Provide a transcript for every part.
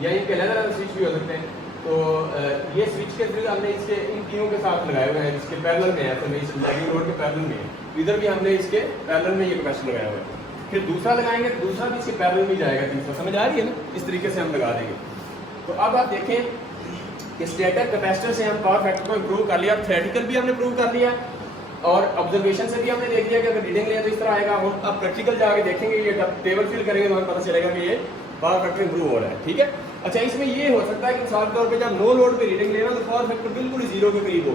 या इनके अलग अलग स्विच भी हो सकते हैं। तो ये स्विच के थ्रू हमने इसके इन तीनों के साथ लगाए हुए हैं, जिसके पैरेलल में है, तो इस लैगिंग लोड के पैरेलल में है, इधर भी हमने इसके पैरेलल में ये कैपेसिटर लगाया हुआ है। फिर दूसरा लगाएंगे, दूसरा भी इसके पैरेलल में जाएगा, तीसरा, समझ आ रही है ना? इस तरीके से हम लगा देंगे। तो अब आप देखें कि स्टेटर कैपेसिटर से हम पावर फैक्टर को इम्प्रूव कर लिया, थ्योरेटिकल भी हमने प्रूव कर लिया और ऑब्जर्वेशन से भी हमने देख लिया कि अगर रीडिंग लें तो इस तरह आएगा। और अब प्रैक्टिकल जाके देखेंगे, ये टेबल फिल करेंगे तो हमें पता चलेगा कि ये पावर फैक्टर इंप्रूव हो रहा है। ठीक है, अच्छा इसमें ये हो सकता है कि मिसाल के तौर पे जब नो लोड पे रीडिंग लेना तो पावर फैक्टर बिल्कुल जीरो के करीब हो,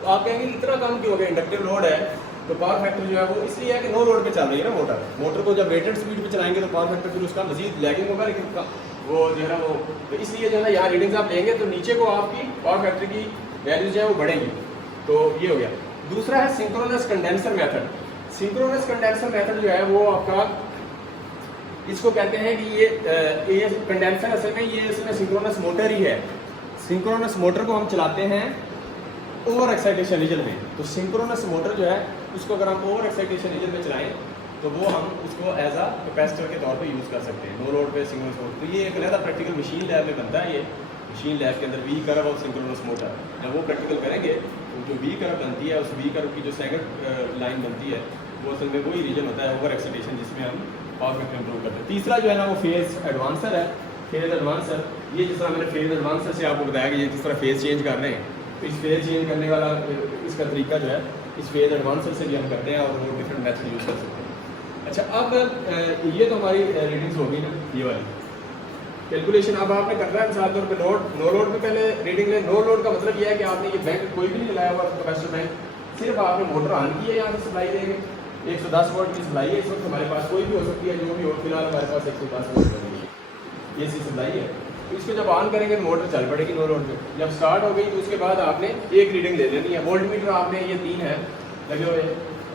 तो आप कहेंगे इतना कम क्यों हो गया, इंडक्टिव लोड है तो पावर फैक्टर जो है वो इसलिए है कि नो लोड पे चल रही है ना मोटर को जब रेटेड स्पीड पे चलाएंगे तो पावर फैक्टर फिर उसका मजीद लैगिंग होगा, लेकिन वो जो है ना वो, तो इसलिए जो है ना यहाँ रीडिंग्स आप लेंगे तो नीचे को आपकी पावर फैक्टर की वैल्यू जो है वो बढ़ेगी। तो ये हो गया। दूसरा है synchronous condenser method. Synchronous condenser method जो है वो आपका, इसको कहते हैं कि ये कंडेंसर असल में ये इसमें सिंक्रोनस मोटर ही है। सिंक्रोनस मोटर को हम चलाते हैं ओवर एक्साइटेशन रीजन में। तो सिंक्रोनस मोटर जो है उसको अगर हम ओवर एक्साइटेशन रीजन में चलाएं तो वो हम उसको एज आ कैपेसिटर के तौर पे यूज़ कर सकते हैं नो लोड पे सिंक्रोनस मोटर। तो ये एक अलग प्रैक्टिकल मशीन लैब में बनता है। ये मशीन लैब के अंदर वी कर्व और सिंक्रोनस मोटर, जब वो प्रैक्टिकल करेंगे तो जो वी कर्व बनती है, उस वी कर्व की जो सेकंड लाइन बनती है वो असल में वही रीजन होता है ओवर एक्साइटेशन, जिसमें हम पावर फैक्टर इंप्रूव करते हैं। तीसरा जो है ना वो फेज एडवांसर है। फेज एडवांसर, ये जिस तरह मैंने फेज एडवांसर से आपको बताया कि ये जिस तरह फेज चेंज कर रहे हैं, तो इस फेज चेंज करने वाला इसका तरीका जो है इस फेज एडवांसर से भी हम करते हैं और वो डिफरेंट मेथड यूज़ कर सकते हैं। अच्छा, अब ये तो हमारी रीडिंग्स होगी ना, ये वाली कैलकुलेशन। अब आपने करना है मिसाल तौर पे लोड, नो लोड पे पहले रीडिंग ले। नो लोड का मतलब यह है कि आपने ये बैंक कोई भी नहीं लगाया हुआ कैपेसिटर बैंक, सिर्फ आपने मोटर ऑन की है, यहाँ से सप्लाई देंगे 110 वोल्ट की सप्लाई है। इस वक्त हमारे पास कोई भी हो सकती है, जो भी हो, फिलहाल हमारे पास 110 वोल्ट बनेगी, ये सी सप्लाई है। तो इसको जब ऑन करेंगे मोटर चल पड़ेगी नो लोड पे। जब स्टार्ट हो गई तो उसके बाद आपने एक रीडिंग ले लेनी है। वोल्ट मीटर आपने ये 3 है लगे हुए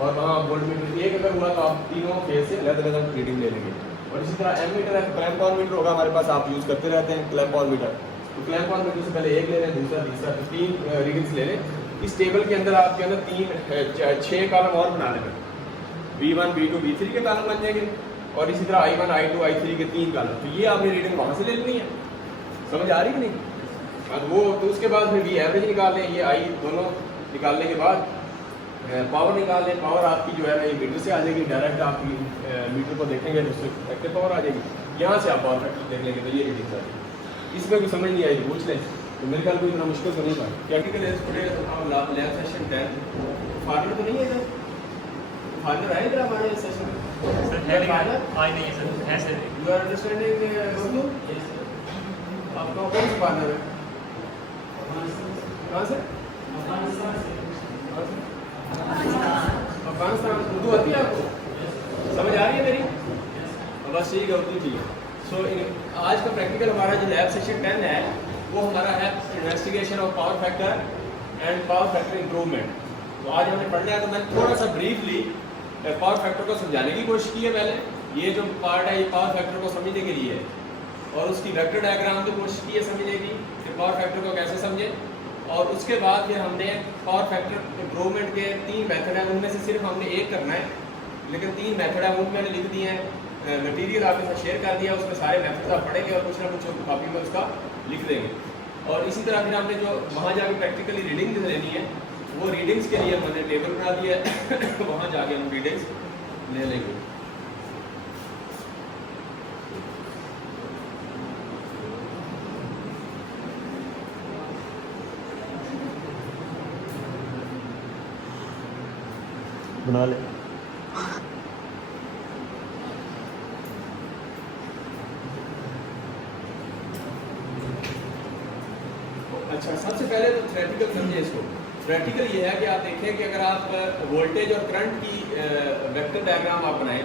और वहाँ वोल्ट मीटर एक अगर हुआ तो आप तीनों फेज से अलग अलग रीडिंग ले लेंगे। और इसी तरह एम मीटर है तो क्लैंप ऑन मीटर होगा हमारे पास, आप यूज़ करते रहते हैं क्लैंप ऑन मीटर। तो क्लैंप ऑन मीटर से पहले एक ले लें, दूसरा तीसरा, तो 3 रीडिंग्स ले लें। इस टेबल के अंदर आपके अंदर 6 कॉलम और बना लेंगे, V1 V2 V3 के कॉलम बन जाएंगे और इसी तरह I1 I2 I3 के 3 कॉलम। तो ये आपने रीडिंग वहाँ से ले लेनी है, समझ आ रही कि नहीं? अब वो तो उसके बाद फिर वी एवरेज निकाल लें, ये आई दोनों निकालने के बाद पावर निकाल लें। पावर आपकी जो है ना ये मीटर से आ जाएगी, डायरेक्ट आपकी मीटर को देखेंगे तो उससे इफेक्टिव पावर आ जाएगी। यहाँ से आप पावर फैक्टर देख लेंगे तो ये रीडिंग आ जाएगी। इसमें कोई समझ नहीं आई तो पूछ लें, तो मेरे ख्याल कोई इतना मुश्किल तो नहीं था। प्रैक्टिकल लैब सेशन 10 फार्मर तो नहीं है सर? फार्मर आए इधर हमारे सेशन में? You are understanding Urdu? आपका कौन सा पार्टनर है? कहाँ से? अफगानिस्तान। उर्दू आती है आपको? समझ आ रही है मेरी? बस ठीक है, उर्दू ठीक है। सो आज का प्रैक्टिकल हमारा जो लैब सेशन 10 है वो हमारा है investigation of power factor and power factor improvement. तो आज हमने पढ़ना है, तो मैंने थोड़ा सा ब्रीफली पावर फैक्टर को समझाने की कोशिश की है। पहले ये जो पार्ट है ये पावर फैक्टर को समझने के लिए है और उसकी वेक्टर डायग्राम की कोशिश की है समझने की कि पावर फैक्टर को कैसे समझें। और उसके बाद फिर हमने पावर फैक्टर इम्प्रूवमेंट के 3 मेथड हैं, उनमें से सिर्फ हमने एक करना है, लेकिन 3 मेथड है वो मैंने लिख दिए हैं। मटेरियल आपके साथ शेयर कर दिया, उसमें सारे मेथड आप पढ़ेंगे और कुछ ना कुछ कॉपी में उसका लिख देंगे। और इसी तरह फिर हमने जो वहाँ जाके प्रैक्टिकली रीडिंग लेनी है वो रीडिंग्स के लिए हमने टेबल बना दिया है वहाँ जाके हम रीडिंग्स ले लेंगे। बना ले। अच्छा, सबसे पहले तो थ्योरेटिकल समझे इसको। थ्योरेटिकल ये है कि आप देखें कि अगर आप वोल्टेज और करंट की वेक्टर डायग्राम आप बनाएं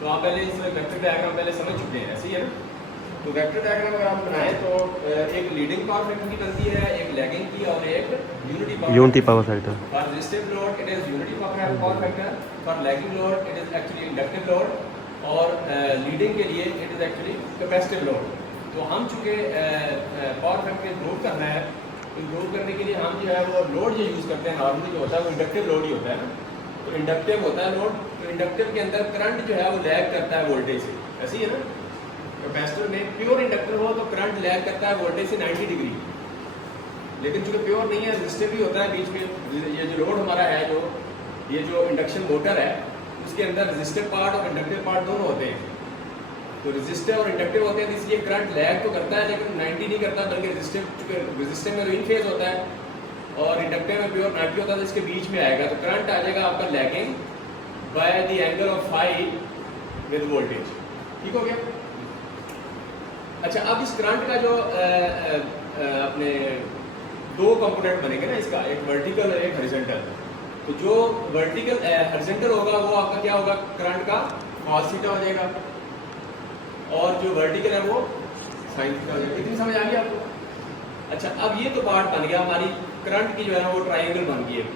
तो आप पहले इस वेक्टर डायग्राम पहले समझ चुके हैं, ऐसे ही है ना? तो वेक्टर डायग्राम अगर आप बनाएं तो एक लीडिंग पावर फैक्टर की बनती है, एक लैगिंग की और एक unity power factor. For resistive load it is unity power factor, for lagging load it is actually inductive load और लीडिंग के लिए it is actually capacitive load. तो हम चूँकि पावर फैक्टर इम्प्रूव करना है, इम्प्रूव करने के लिए हम जो है वो लोड जो यूज़ करते हैं नॉर्मली जो होता है वो इंडक्टिव लोड ही होता है ना। तो इंडक्टिव होता है लोड, तो इंडक्टिव के अंदर करंट जो है वो लैग करता है वोल्टेज से, ऐसे ही है ना? कैपेसिटर में प्योर इंडक्टर हो तो करंट लैग करता है वोल्टेज से 90 डिग्री, लेकिन चूंकि प्योर नहीं है रेजिस्टिव भी होता है बीच में। ये जो लोड हमारा है, जो ये जो इंडक्शन मोटर है उसके अंदर रेजिस्टिव पार्ट और इंडक्टिव पार्ट दोनों होते हैं। तो रेजिस्टिव और इंडक्टिव होते हैं तो इसलिए करंट लैग तो करता है लेकिन 90 नहीं करता, बल्कि रेजिस्टिव में तो इन फेज होता है और इंडक्टिव में प्योर 90 होता है, तो इसके बीच में आएगा। तो करंट आ जाएगा आपका lagging by the angle of phi with voltage. ठीक हो गया। अच्छा, अब इस करंट का जो अपने दो कंपोनेंट बनेंगे ना इसका, एक वर्टिकल और एक हॉरिजॉन्टल। तो जो वर्टिकल हॉरिजॉन्टल होगा वो आपका क्या होगा, करंट का cos थीटा हो जाएगा, और जो वर्टिकल है वो sin थीटा हो जाएगा। इतनी समझ आ गई आपको? अच्छा, अब ये तो पार्ट बन गया हमारी करंट की जो है ना वो ट्रायंगल बन गई है।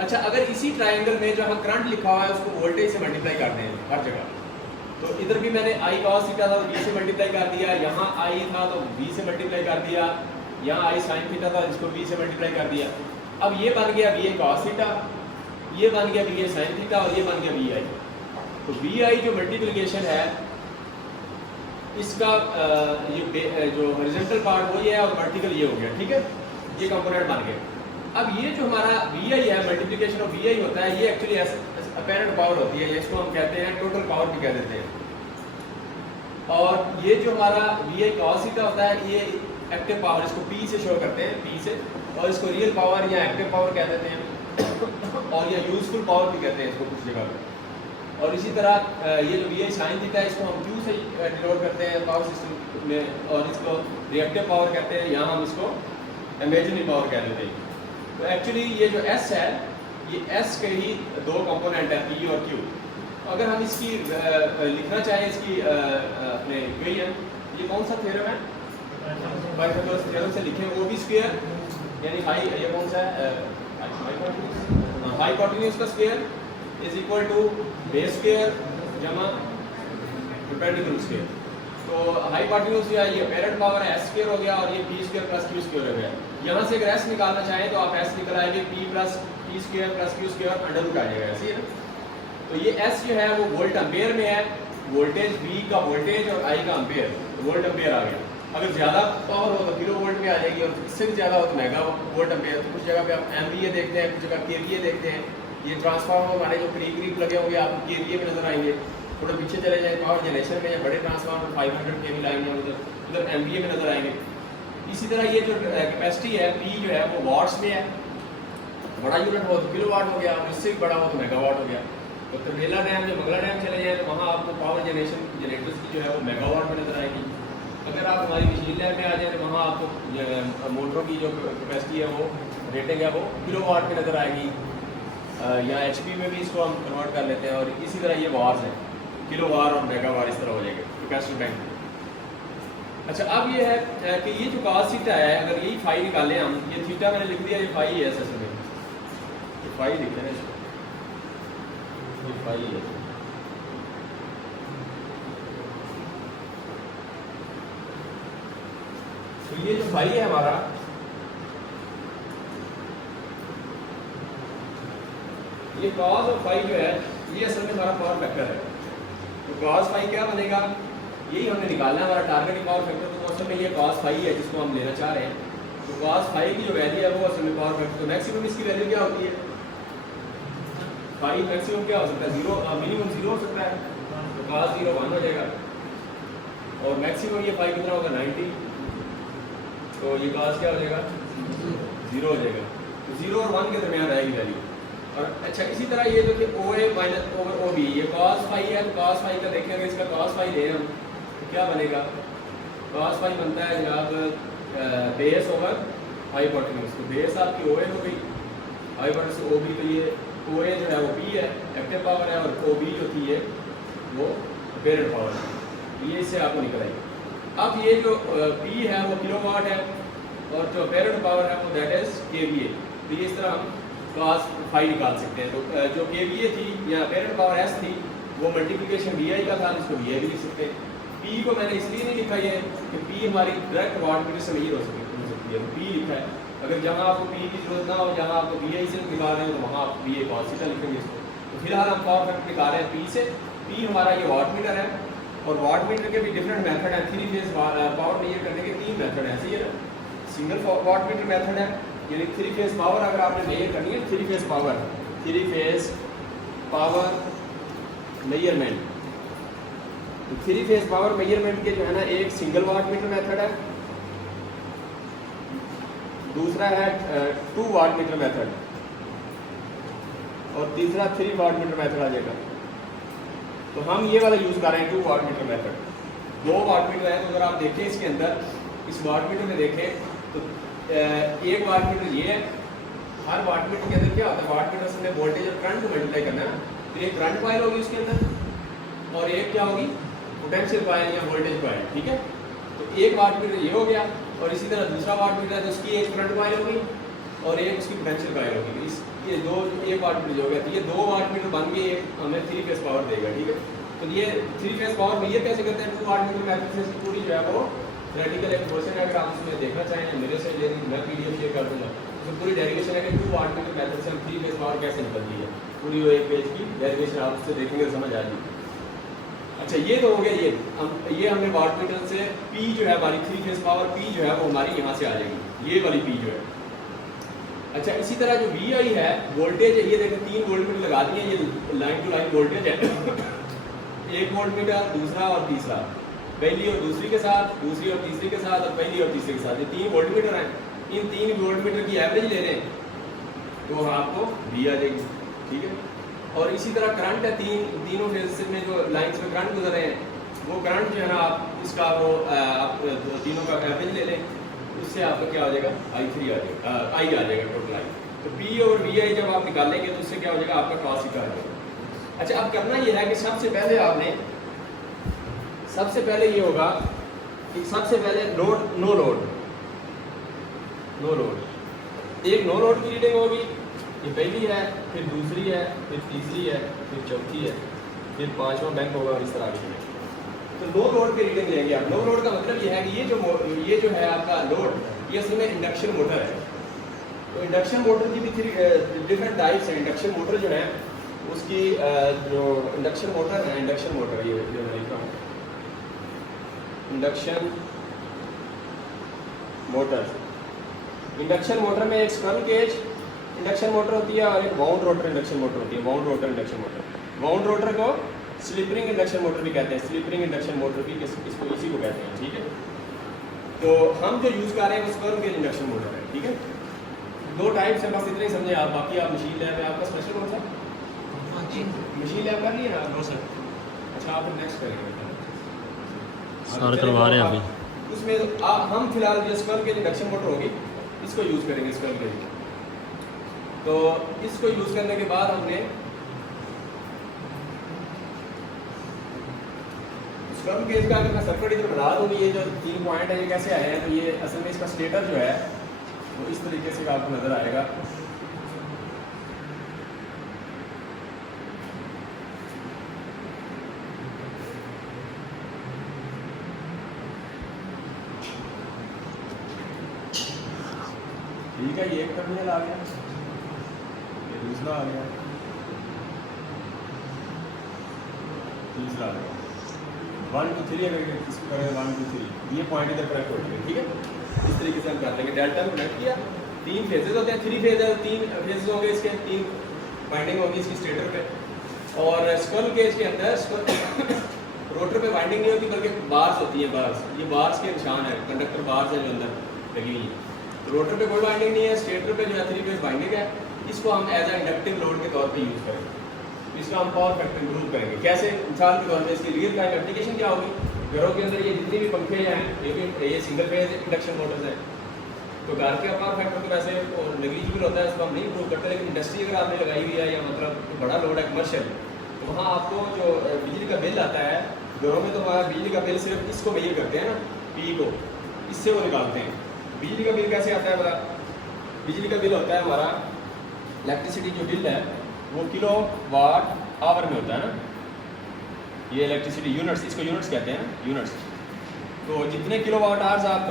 अच्छा, अगर इसी ट्रायंगल में जो हम करंट लिखा हुआ है उसको वोल्टेज से मल्टीप्लाई करते हैं हर जगह, तो इधर भी मैंने I cos थीटा था तो V से मल्टीप्लाई कर दिया, यहाँ I था तो V से मल्टीप्लाई कर दिया, यहाँ I sin थीटा था इसको V से मल्टीप्लाई कर दिया। अब ये बन गया VA cos थीटा, ये बन गया VA sin थीटा और ये बन गया VI। तो VI जो मल्टीप्लिकेशन है इसका ये जो हॉरिजॉन्टल पार्ट वो ये है और वर्टिकल ये हो गया। ठीक है, ये कंपोनेंट बन गए। अब ये जो हमारा VI है, मल्टीप्लिकेशन ऑफ VI होता है, ये एक्चुअली अपेरेंट पावर होती है, इसको हम कहते हैं टोटल पावर भी कह देते हैं। और ये जो हमारा VI cos थीटा होता है ये एक्टिव पावर, इसको P से शो करते हैं, P से, और इसको रियल पावर या एक्टिव पावर कह देते हैं और या यूजफुल पावर भी कहते हैं इसको कुछ जगह पे। और इसी तरह ये जो VI sin थीटा है इसको हम Q से डिनोट करते हैं पावर सिस्टम में, और इसको रिएक्टिव पावर कहते हैं, यहाँ हम इसको इमेजिनरी पावर कह देते हैं। तो एक्चुअली ये जो S है ये S के ही दो कंपोनेंट है, P और Q। अगर हम इसकी लिखना चाहें इसकी अपने इक्वेशन, ये कौन सा थ्योरम है, पाइथागोरस थ्योरम से लिखें, वो भी स्क्वायर यानी हाई, ये कौन सा है, हाइपोटेन्यूज का square is equal to base square जमा परपेंडिकुलर स्क्वायर। तो हाइपोटेन्यूज या ये अपेरेंट पावर है S स्क्वायर हो गया और ये P square plus Q square हो गया। यहाँ से अगर S निकालना चाहें तो आप S निकल आएगी P plus P square plus Q square under root आ जाएगा, ऐसे है ना। तो ये S जो है वो वोल्ट एम्पेयर में है, वोल्टेज V का वोल्टेज और I का एम्पेयर, वोल्ट एम्पेयर आ गया। अगर ज़्यादा पावर हो तो किलो वोल्ट में आ जाएगी और इससे भी ज़्यादा हो तो मेगा वोल्ट एम्पेयर। तो कुछ जगह पे आप MVA देखते हैं, कुछ जगह KVA देखते हैं। ये ट्रांसफार्मर हमारे जो करीब करीब लगे होंगे आपको KVA में नजर आएंगे। थोड़ा पीछे चले जाए पावर जनरेशन में, या बड़े ट्रांसफार्मर 500 kV लाइन है उधर MVA में नजर आएंगे। इसी तरह ये जो कैपेसिटी है P जो है वो वाट्स में है, बड़ा यूनिट हो तो किलो वाट हो गया, इससे भी बड़ा हो तो मेगावाट हो गया। तो तरबेला डैम जो मंगला डैम चले जाए तो वहाँ आपको पावर जनरेटर्स की जो है वो मेगावाट में नजर आएगी। अगर आप हमारी मशीन लैब में आ जाए तो वहाँ आपको मोटरों की जो कैपेसिटी है वो रेटिंग है वो किलो वाट में नजर आएगी, या HP में भी इसको हम कन्वर्ट कर लेते हैं। और इसी तरह ये वार्स हैं, किलो वार और मेगा वार इस तरह हो जाएंगे कैपेसिटर बैंक। अच्छा, अब ये है कि ये जो cos थीटा है, अगर यही फाई निकालें हम, ये थीटा मैंने लिख दिया, ये फाई है असल में, ये फाई लिखते हैं इसको, ये फाई है। तो ये जो फाई है हमारा, ये cos और फाई जो है ये असल में हमारा पावर फैक्टर है। तो cos फाई क्या बनेगा, यही हमने निकालना है हमारा टारगेट पावर फैक्टर। तो असल में ये cos फाई है जिसको हम लेना चाह रहे हैं। तो cos फाई की जो वैल्यू है वो असल में पावर फैक्टर, तो मैक्सिमम इसकी वैल्यू क्या होती है, फाई मैक्सिमम क्या हो सकता है, जीरो, मिनिमम जीरो हो सकता है। तो cos 0 1 हो जाएगा और मैक्सिमम ये फाई कितना होगा 90, तो ये cos क्या हो जाएगा 0 हो जाएगा। तो 0 और 1 के दरमियान रहेगी वैल्यू। और अच्छा, इसी तरह ये जो कि OA माइनस ओवर OB, ये cos फाई है, तो cos फाई का देखें, अगर इसका cos फाई ले हम तो क्या बनेगा, cos फाई बनता है जनाब बेस ओवर हाइपोटेन्यूज। तो बेस आपकी OA हो गई, हाइपोटेन्यूज OB, तो ये OA जो है वो P है, एक्टिव पावर है, और OB जो थी है वो अपेरेंट पावर है। ये इससे आपको निकल आएगी। अब ये जो P है वो किलोवाट है और जो अपेरेंट पावर है वो दैट इज KVA। तो ये इस तरह हम cos फाई निकाल सकते हैं। तो जो KVA थी या अपेरेंट पावर S थी वो मल्टीप्लिकेशन VI का था, इसको VI भी लिख सकते हैं। P को मैंने इसलिए नहीं लिखा ये कि P हमारी डायरेक्ट वाटमीटर से नहीं हो सकती है, P लिखा है। अगर जहाँ आपको P की जरूरत ना हो, जहाँ आपको VI से निकाल रहे हो तो वहाँ आप VA cos थीटा लिखेंगे इसको। तो फिलहाल हम पावर फैक्टर निकाल रहे हैं P से। P हमारा ये वाटमीटर है और वाट मीटर के भी डिफरेंट मेथड हैं। 3 फेज पावर मेजर करने के 3 मेथड हैं, सही है ना। सिंगल वाट मीटर मेथड है, यानी 3 फेज पावर अगर आपने मेजर करनी है, 3 फेज पावर मेजरमेंट, तो 3 फेज पावर मेजरमेंट के जो है ना, एक सिंगल वाट मीटर मेथड है, दूसरा है 2 वाट मीटर मेथड, और तीसरा 3 वाट मीटर मेथड आ जाएगा। तो हम ये वाला यूज़ कर रहे हैं 2 watt meter method. 2 watt meter है, तो अगर आप देखें इसके अंदर, इस वाट मीटर में देखें तो एक वाट मीटर ये है। हर वाट मीटर के अंदर क्या होता है, वाट मीटर से वोल्टेज और करंट को मल्टीप्लाई करना है, तो एक करंट कॉइल होगी उसके अंदर, और एक क्या होगी, पोटेंशियल कॉइल या वोल्टेज कॉइल, ठीक है। तो एक वाट मीटर ये हो गया, और इसी तरह दूसरा वाट मीटर है तो उसकी एक करंट कॉइल होगी और एक उसकी पोटेंशियल कॉइल होगी। इस ये दो, एक वाट मीटर हो गया, तो ये 2 वाट मीटर बन के हमें 3 फेज पावर देगा, ठीक है। तो ये 3 फेज पावर में ये कैसे करते हैं, 2 वाट मीटर मेथड से इसकी पूरी जो है वो थ्योरेटिकल एक क्वेश्चन है, अगर आप उसमें देखना चाहें मेरे से ले, मैं PDF शेयर कर दूँगा, तो पूरी डेरिवेशन है कि 2 वाट मीटर मेथड से हम 3 फेज पावर कैसे निकलती है, पूरी वो एक पेज की डेरिवेशन आप उससे देखेंगे तो समझ आ जाएगी। अच्छा, ये तो हो गया, ये हमने वाट मीटर से P जो है हमारी 3 फेज पावर P जो है वो हमारी यहाँ से आ जाएगी, ये वाली P जो है। अच्छा, इसी तरह जो VI है, वोल्टेज है, ये देखें 3 वोल्ट मीटर लगा दिए, ये लाइन टू लाइन वोल्टेज है। 1 वोल्ट मीटर, दूसरा और तीसरा, पहली और दूसरी के साथ, दूसरी और तीसरी के साथ, और पहली और तीसरी के साथ, ये 3 वोल्ट मीटर हैं। इन 3 वोल्ट मीटर की एवरेज ले लें तो आपको V आ जाएगी, ठीक है। और इसी तरह करंट है, तीनों फेज में जो लाइन्स में करंट गुजर रहे हैं, वो करंट जो है ना, आप इसका वो आप तीनों का एवरेज ले लें, उससे आपका क्या हो जाएगा, I3 आ जाएगा, I आ जाएगा टोटल I। तो P और VI जब आप निकालेंगे तो उससे क्या हो जाएगा, आपका cos थीटा आ जाएगा। अच्छा, अब करना ये है कि सबसे पहले ये होगा कि सबसे पहले लोड, नो लोड, एक नो लोड की रीडिंग होगी, ये पहली है, फिर दूसरी है, फिर तीसरी है, फिर चौथी है, फिर 5वां बैंक होगा, और इस तरह आगे। तो नो लोड की रीडिंग लेंगे आप। नो लोड का मतलब ये है कि ये जो है आपका लोड, ये असल में इंडक्शन मोटर है। तो इंडक्शन मोटर की भी डिफरेंट टाइप्स हैं। इंडक्शन मोटर जो है उसकी जो इंडक्शन मोटर है, इंडक्शन मोटर ये जो मैं लिख रहा हूँ, इंडक्शन मोटर में एक स्क्विरल केज इंडक्शन मोटर होती है और एक वाउंड रोटर इंडक्शन मोटर होती है। वाउंड रोटर को स्लिप-रिंग इंडक्शन मोटर भी कहते हैं, स्लिप-रिंग इंडक्शन मोटर भी इसको इसी को कहते हैं, ठीक है। तो हम जो यूज़ कर रहे हैं वो स्क्विरल केज इंडक्शन मोटर है, ठीक है। 2 टाइप्स हैं, बस इतना ही समझे आप। बाकी आप मशीन लैब में, आपका स्पेशल कौन सा मशीन लैब कर लिए ना? No sir. अच्छा, आप नेक्स्ट करेंगे, सारे करवा रहे हैं अभी। उसमें हम फिलहाल जो स्क्विरल केज इंडक्शन मोटर होगी इसको यूज़ करेंगे, स्क्विरल केज। तो इसको यूज़ करने के बाद हमने स्क्विरल केज का अगर मैं सर्किट इधर बना दूँ, ये जो 3 पॉइंट है ये कैसे आए हैं, तो ये असल में इसका स्टेटर जो है वो इस तरीके से आपको नज़र आएगा। ठीक है, ये एक टर्मिनल आ गया, ये दूसरा आ गया, तीसरा आ गया, 1 2 3 अगर इसको करें 1 2 3, ये पॉइंट इधर कनेक्ट हो गए, ठीक है। इस तरीके से हम कर लेंगे। डेल्टा को कनेक्ट किया, 3 फेजेस होते हैं, 3 फेज है, 3 फेजेस होंगे इसके, 3 वाइंडिंग होगी इसकी स्टेटर पे। और स्क्विरल केज के अंदर रोटर पे वाइंडिंग नहीं होती बल्कि बार्स होती हैं, बार्स, ये बार्स के निशान है, कंडक्टर बार्स है जो अंदर लगी हुई है। रोटर पे कोई वाइंडिंग नहीं है, स्टेटर पे जो है 3 फेज वाइंडिंग है। इसको हम एज ए इंडक्टिव लोड के तौर पे यूज़ करेंगे। इसका हम पावर फैक्टर इंप्रूव करेंगे। कैसे? मिसाल के तौर पे इसकी रियल टाइम एप्लीकेशन क्या होगी, घरों के अंदर ये जितनी भी पंखे हैं, ये सिंगल फेज इंडक्शन मोटर्स हैं, तो घर का पावर फैक्टर तो वैसे नेग्लिजिबल होता है, उसको हम नहीं इंप्रूव करते। लेकिन इंडस्ट्री अगर आपने लगाई हुई है या मतलब बड़ा लोड है कमर्शियल, तो वहाँ आपको जो बिजली का बिल आता है घरों में, तो हमारा बिजली का बिल सिर्फ इसको मेजर करते हैं ना, P को, इससे वो निकालते हैं। बिजली का बिल कैसे आता है बड़ा? बिजली का बिल होता है हमारा, इलेक्ट्रिसिटी जो बिल है वो किलो वाट आवर में होता है ना, ये इलेक्ट्रिसिटी यूनिट्स, इसको यूनिट्स कहते हैं ना, यूनिट्स। तो जितने किलो वाट आवर्स आप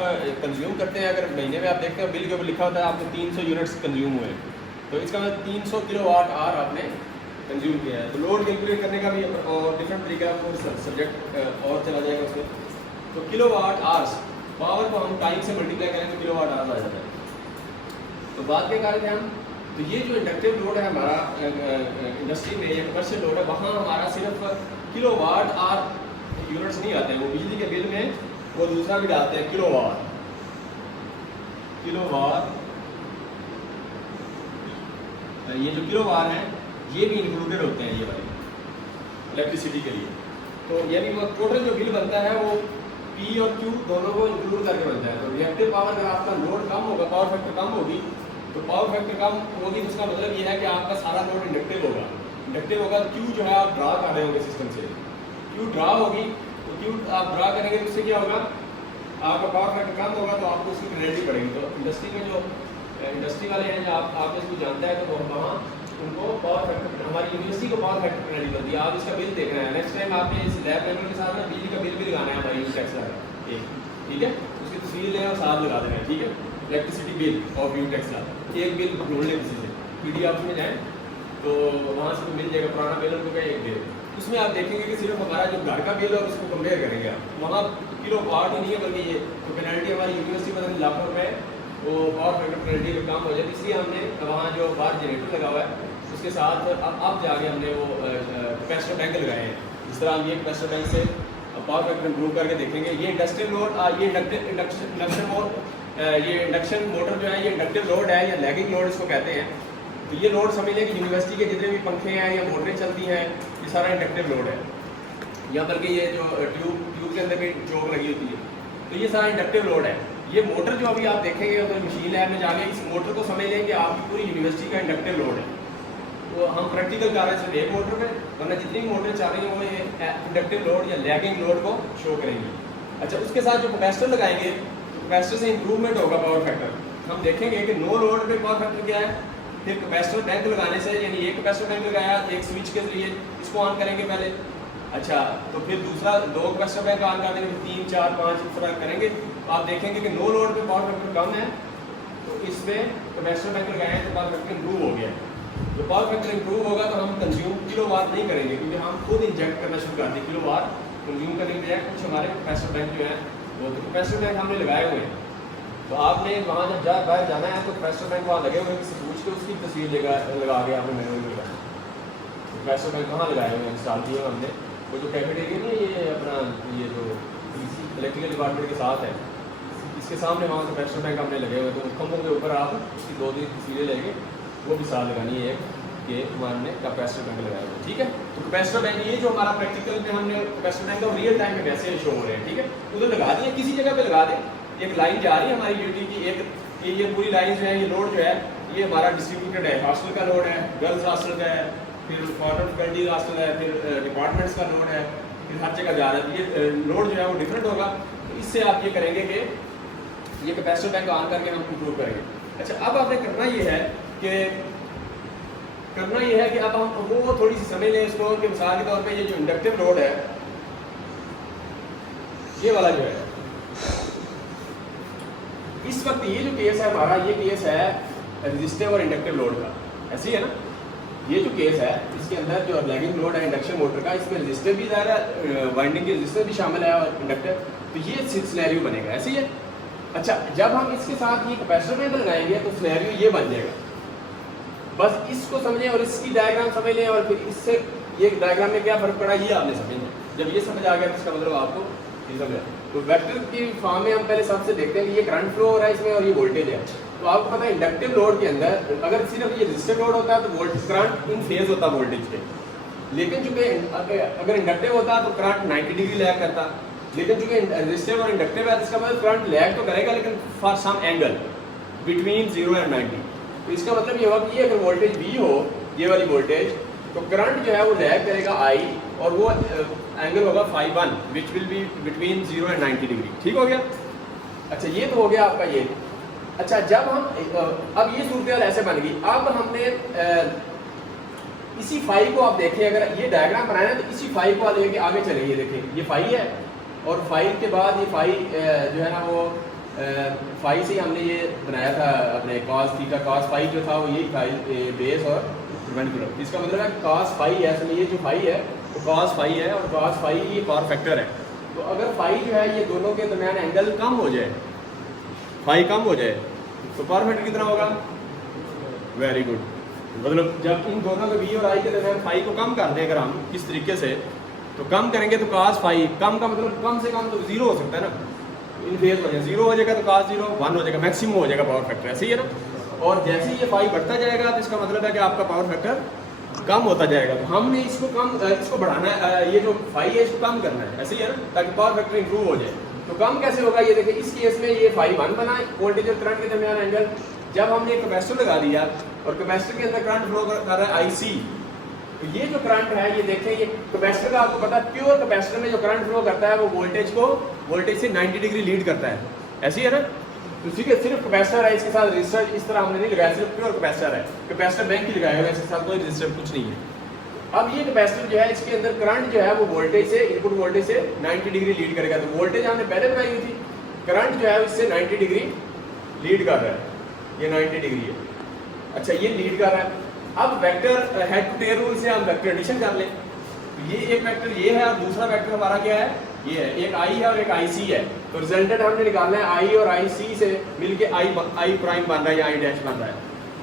कंज्यूम करते हैं, अगर महीने में आप देखते हैं बिल के ऊपर लिखा होता है आपको 300 यूनिट्स कंज्यूम हुए, तो इसका मतलब 300 किलो वाट आवर आपने कंज्यूम किया है। तो लोड कैलकुलेट करने का भी और डिफरेंट तरीका है, वो सब्जेक्ट और चला जाएगा उसमें। तो किलोवाट आवर्स, पावर को हम टाइम से मल्टीप्लाई करें तो किलोवाट आवर्स आ जाता है। तो बात क्या कर रहे थे हम, तो ये जो इंडक्टिव लोड है हमारा इंडस्ट्री में या कमर्शियल लोड है, वहाँ हमारा सिर्फ किलोवाट आवर यूनिट्स नहीं आते हैं, वो बिजली के बिल में वो दूसरा भी डालते हैं किलोवाट। ये जो किलोवाट है ये भी इंक्लूडेड होते हैं ये वाले इलेक्ट्रिसिटी के लिए। तो यानी वो टोटल जो बिल बनता है वो पी और क्यू दोनों को इंक्लूड करके बनता है। तो रिएक्टिव पावर अगर आपका लोड कम होगा, पावर फैक्टर कम होगी, तो पावर फैक्टर कम होगी तो उसका मतलब ये है कि आपका सारा लोड इंडक्टिव होगा। इंडक्टिव होगा तो क्यू जो है आप ड्रा कर रहे होंगे सिस्टम से, क्यू ड्रा होगी तो क्यू आप ड्रा करेंगे तो उससे क्या होगा, आपका पावर फैक्टर कम होगा तो आपको उसकी पेनल्टी पड़ेगी। तो इंडस्ट्री में जो इंडस्ट्री वाले हैं, जो आप इसको जानता है, तो वहाँ उनको पावर फैक्टर, हमारी यूनिवर्सिटी को पावर फैक्टर पेनल्टी बनती है। आप इसका बिल देख रहे हैं, नेक्स्ट टाइम आपने इस लैब मेंबर के साथ में बिजली का बिल भी लगाना है हमारी यूज टैक्स का, ठीक है, उसकी तस्वीर लें और साथ लगा देना है, ठीक है। Electricity bill of you tax का एक बिल ढूंढ लें किसी से, PDF में जाएँ तो वहाँ से मिल जाएगा पुराना बिल, उनको एक बिल, उसमें आप देखेंगे कि सिर्फ हमारा जो घर का बिल है उसको कंपेयर करेंगे आप, वहाँ किलो वाट ही नहीं है बल्कि ये तो पेनल्टी हमारी यूनिवर्सिटी में लाखों रुपये वो पावर फैक्टर पेनल्टी का काम हो जाए। इसलिए हमने वहाँ जो बाहर जनरेटर लगा हुआ है उसके साथ अब जाके हमने वो कैपेसिटर बैंक लगाए हैं। जिस तरह हम ये कैपेसिटर बैंक से पावर फैक्टर इंप्रूव करके देखेंगे। ये इंडस्ट्रियल लोड, ये इंडक्शन मोड, ये इंडक्शन मोटर जो है ये इंडक्टिव लोड है या लैगिंग लोड इसको कहते हैं। तो ये लोड समझ लें कि यूनिवर्सिटी के जितने भी पंखे हैं या मोटरें चलती हैं ये सारा इंडक्टिव लोड है, या बल्कि ये जो ट्यूब के अंदर भी चोक लगी होती है तो ये सारा इंडक्टिव लोड है। ये मोटर जो अभी आप देखेंगे तो मशीन लैब में जाके इस मोटर को समझ लें कि आपकी पूरी यूनिवर्सिटी का इंडक्टिव लोड है। तो हम प्रैक्टिकल कर रहे हैं सिर्फ एक मोटर में, वरना जितनी भी मोटर चल रही हैं वो ये इंडक्टिव लोड या लैगिंग लोड को शो करेंगी। अच्छा, उसके साथ जो कैपेसिटर लगाएंगे तो कैपेसिटर से इंप्रूवमेंट होगा पावर फैक्टर। हम देखेंगे कि नो लोड पे पावर फैक्टर क्या है, फिर कैपेसिटर बैंक लगाने से, यानी एक कैपेसिटर बैंक लगाया एक स्विच के जरिए, इसको ऑन करेंगे पहले। अच्छा, तो फिर दूसरा 2 कैपेसिटर बैंक ऑन कर देंगे, 3, 4, 5 इस तरह करेंगे। तो आप देखेंगे कि नो लोड पे पावर फैक्टर कम है, तो इसमें कैपेसिटर बैंक लगाए तो पावर फैक्टर इंप्रूव हो गया। तो पावर फैक्टर इंप्रूव होगा तो हम कंज्यूम किलोवाट नहीं करेंगे, क्योंकि हम खुद इंजेक्ट करना शुरू कर दें किलोवाट कंज्यूम करने के बजाय। कुछ हमारे कैपेसिटर बैंक जो है वो तो कैपेसिटर बैंक हमने लगाए हुए हैं। तो आपने वहाँ जब बाहर जाना है तो कैपेसिटर बैंक वहाँ लगे हुए हैं, किसी पूछ के उसकी तस्वीर लगा के आपने मैनुअल में लगाया। तो कैपेसिटर बैंक कहाँ लगाए हुए हैं, इंस्टॉल किए हुए हमने। वो जो कैफेटेरिया नहीं, ये अपना ये जो इलेक्ट्रिकल डिपार्टमेंट के साथ है, इसके सामने वहाँ कैपेसिटर बैंक हमने लगे हुए। तो खंभों के ऊपर आप उसकी 2-3 तस्वीरें लेंगे, वो भी साथ लगानी है कि हमारे कैपेसिटर बैंक लगाया हुआ, ठीक है। तो कैपेसिटर बैंक ये जो हमारा प्रैक्टिकल में हमने कैपेसिटर बैंक का रियल टाइम में कैसे शो हो रहे हैं, ठीक है, उधर लगा दिए, किसी जगह पे लगा दें। एक लाइन जा रही है हमारी ड्यूटी की, एक ये पूरी लाइन जो है ये लोड जो है ये हमारा डिस्ट्रीब्यूटेड है। हॉस्टल का लोड है, गर्ल्स हॉस्टल का है, फिर फॉरेन फैकल्टी हॉस्टल है, फिर डिपार्टमेंट्स का लोड है, फिर हर जगह जा रहा है। ये लोड जो है वो डिफरेंट होगा। तो इससे आप ये करेंगे कि ये कैपेसिटर बैंक ऑन करके हम इंप्रूव करेंगे। अच्छा, अब आपने करना ये है कि अब हम वो थोड़ी सी समझ लें इसको कि मिसाल के तौर पे ये जो इंडक्टिव लोड है ये वाला जो है, इस वक्त ये जो केस है हमारा, ये केस है रेजिस्टिव और इंडक्टिव लोड का, ऐसे ही है ना। ये जो केस है इसके अंदर जो लैगिंग लोड है इंडक्शन मोटर का, इसमें रेजिस्टिव भी जा रहा है, वाइंडिंग के रेजिस्टिव भी शामिल है और इंडक्टिव, तो ये सिनेरियो बनेगा, ऐसे ही है। अच्छा, जब हम इसके साथ ये कैपेसिटर बैंक लगाएंगे तो सिनेरियो ये बन जाएगा। बस इसको समझें और इसकी डायग्राम समझ लें, और फिर इससे ये डायग्राम में क्या फर्क पड़ा ये आपने समझना। जब ये समझ आ गया तो इसका मतलब आपको ये समझ। तो वेक्टर की फॉर्म में हम पहले सबसे देखते हैं कि ये करंट फ्लो हो रहा है इसमें और ये वोल्टेज है। तो आपको पता है इंडक्टिव लोड के अंदर अगर सिर्फ ये रेजिस्टिव लोड होता है तो वोल्टेज करंट इन फेज होता है वोल्टेज के, लेकिन चूंकि अगर इंडक्टिव होता तो करंट 90 डिग्री लैग करता, लेकिन चूंकि रेजिस्टिव और इंडक्टिव है इसका मतलब करंट लैग तो करेगा लेकिन for some angle between 0 and 90। तो इसका मतलब ये हुआ कि ये अगर वोल्टेज V हो, ये वाली वोल्टेज, तो करंट जो है वो लैग करेगा I और वो एंगल होगा φ1 which will be between 0 and 90 degree. ठीक हो गया। अच्छा, ये तो हो गया आपका ये। अच्छा, जब हम अब ये सूरत ऐसे बन गई, अब हमने इसी फाई को आप देखें, अगर ये डायग्राम बनाया तो इसी फाई को लेके आगे चलेंगे। देखें ये फाई है और फाई के बाद ये फाई जो है ना वो फाई से हमने ये बनाया था अपने कॉस थीटा कॉस फाई जो था वो यही फाई बेस और परपेंडिकुलर। इसका मतलब है cos फाई है, इसमें ये जो फाई है वो cos फाई है और cos फाई ये पावर फैक्टर है। तो अगर फाई जो है ये दोनों के दरमियान एंगल कम हो जाए, फाई कम हो जाए, तो पावर फैक्टर कितना होगा? Very good. मतलब जब इन दोनों के बी और आई के दरमियान फाई को कम कर दें अगर हम किस तरीके से, तो कम करेंगे तो cos फाई कम का मतलब कम से कम तो जीरो हो सकता है ना, इन फेज में जीरो हो जाएगा तो cos 0 1 हो जाएगा, मैक्सिमम हो जाएगा पावर फैक्टर, ऐसे ही है ना। और जैसे ही ये फाई बढ़ता जाएगा तो इसका मतलब है कि आपका पावर फैक्टर कम होता जाएगा। तो हमने इसको इसको बढ़ाना है, ये जो फाई है इसको कम करना है, ऐसे ही है ना, ताकि पावर फैक्टर इंप्रूव हो जाए। तो कम कैसे होगा? ये देखिए इस केस में ये फाई 1 बना, वोल्टेज और करंट के दरमियान एंगल। जब हमने एक कैपेसिटर लगा दिया और कैपेसिटर के अंदर करंट फ्लो कर रहा है IC, तो ये जो करंट है ये देखें, ये कैपेसिटर का आपको पता है प्योर कैपेसिटर में जो करंट फ्लो करता है वो वोल्टेज से 90 डिग्री लीड करता है, ऐसे ही है ना। तो ठीक है, सिर्फ कैपेसिटर है, इसके साथ रेजिस्टर इस तरह हमने नहीं लगाया, सिर्फ प्योर कैपेसिटर है, कैपेसिटर बैंक ही लगाया हुआ है, इसके साथ कोई रेजिस्टर कुछ नहीं है। अब ये कैपेसिटर जो है इसके अंदर करंट जो है वो वोल्टेज से, इनपुट वोल्टेज से 90 डिग्री लीड करेगा। तो वोल्टेज हमने पहले बनाई हुई थी, करंट जो है इससे 90 डिग्री लीड कर रहा है, ये 90 डिग्री है। अच्छा, ये लीड कर रहा है। अब vector head to tail rule से हम वेक्टर एडिशन कर लें। तो ये एक वेक्टर ये है और दूसरा वेक्टर हमारा क्या है? ये है, एक I है और एक IC है। तो रिजल्टेंट हमने निकालना है I और IC से मिलके I प्राइम बन रहा है या I डैश बन रहा है।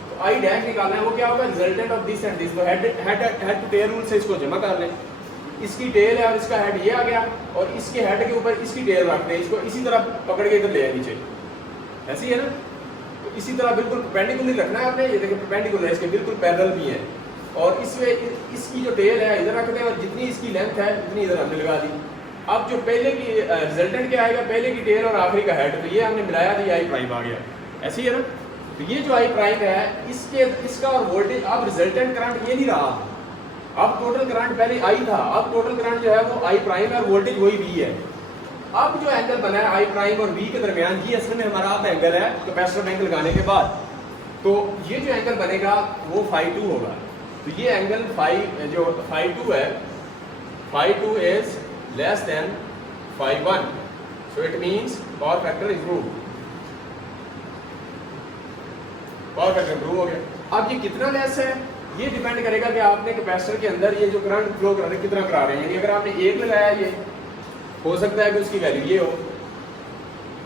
तो I डैश निकालना है, वो क्या होगा? Resultant of this and this. तो हेड टू टेल रूल से इसको जमा कर लें। इसकी टेल है और इसका हेड ये आ गया, और इसके हेड के ऊपर इसकी टेल रखते हैं, इसको इसी तरह पकड़ के इधर ले आए नीचे, ऐसी है ना। तो इसी तरह बिल्कुल परपेंडिकुलर रखना है आपने। ये देखिए परपेंडिकुलर है, इसके बिल्कुल पैरेलल भी है। और इसमें इसकी जो टेल है इधर रखते हैं और जितनी इसकी लेंथ है उतनी इधर हमने लगा दी। अब जो पहले की रिजल्टेंट क्या आएगा? पहले की टेल और आखिरी का हेड, तो ये हमने मिलाया तो ये I प्राइम आ गया, ऐसे ही है ना। तो ये जो I प्राइम है इसका और वोल्टेज, अब रिजल्टेंट करंट ये नहीं रहा, अब टोटल करंट पहले I था, अब टोटल करंट जो है वो I प्राइम है और वोल्टेज वही V है। अब जो एंगल बना है I प्राइम और V के दरमियान, ये असल में हमारा अब एंगल है कैपेसिटर बैंक लगाने के बाद। तो ये जो एंगल बनेगा वो φ2 होगा। तो ये एंगल जो φ2 है, φ2 is less than φ1, so it means power factor improve, power factor improve हो गया। अब ये कितना लेस है ये डिपेंड करेगा कि आपने कैपेसिटर के अंदर ये जो करंट फ्लो कर रहे हैं कितना करा रहे हैं। यानी अगर आपने 1 लगाया, ये हो सकता है कि उसकी वैल्यू ये हो,